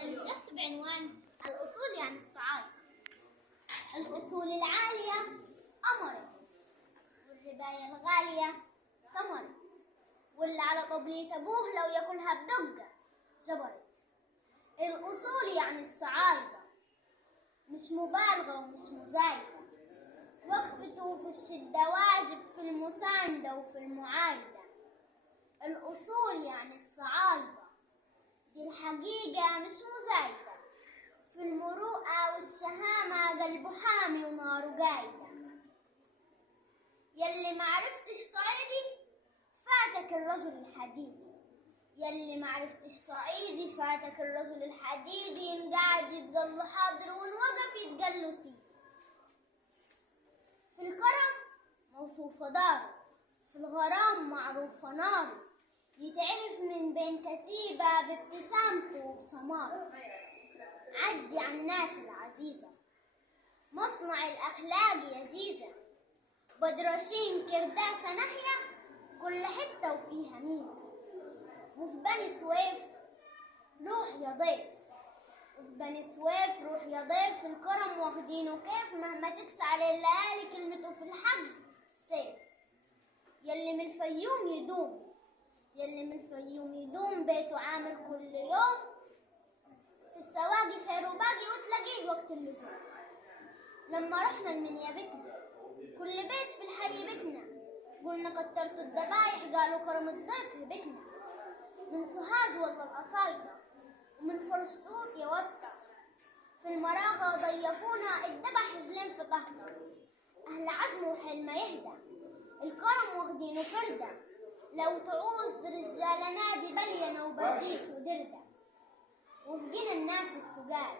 سنجدت بعنوان الأصول يعني الصعايدة. الأصول العالية أمرت، والرباية الغالية تمرت، واللي على طبلية أبوه لو ياكلها بدقة جبرت. الأصول يعني الصعايدة، مش مبالغة ومش مزايدة، وقفته في الشدة واجب، في المساندة وفي المعايدة. الأصول يعني الصعايدة، دي الحقيقة مش مزايدة، في المروءة والشهامة قلبه حامي وناره قايدة. يلي معرفتش صعيدي فاتك الرجل الحديدي، يلي معرفتش صعيدي فاتك الرجل الحديدي، إن قاعد يتقال له حاضر وإن وقف يتقال له سيدي. في الكرم موصوفة داره، في الغرام معروفة ناره، يتعرف من بين كتيبة بابتسامته وبسماره. عدي على الناس العزيزة، مصنع الأخلاق يا جيزة، بدرشين كرداسة ناحية، كل حتة وفيها ميزة. وفي بني سويف روح يا ضيف، وفي بني سويف روح يا ضيف، الكرم واخدينه كيف، مهما تكسى عليه الليالي كلمته في الحق سيف. يلي من الفيوم يدوم، يلي من الفيوم يدوم، بيته عامر كل يوم، في السواقي خير وباقي وتلاقيه وقت اللزوم. لما رحنا المنيابتنا كل بيت في الحي بيتنا، قلنا كترت الذبايح قالوا كرم الضيف هبتنا. من سوهاج والله الأصايدة، ومن فرشطوط يا وسطى، في المراغة ضيفونا الذبح رجلين في طهطة. أهل عزم وحلمة يهدى، الكرم واخدينه فردة، لو تعوز رجال نادي بلينة وبرديس ودردة. وفقنا الناس التقال،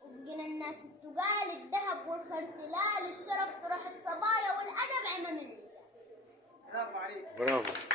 وفقنا الناس التقال، الذهب والخرتلال، الشرف طرح الصبايا والأدب عمم الرجال. برافو عليك. برافو.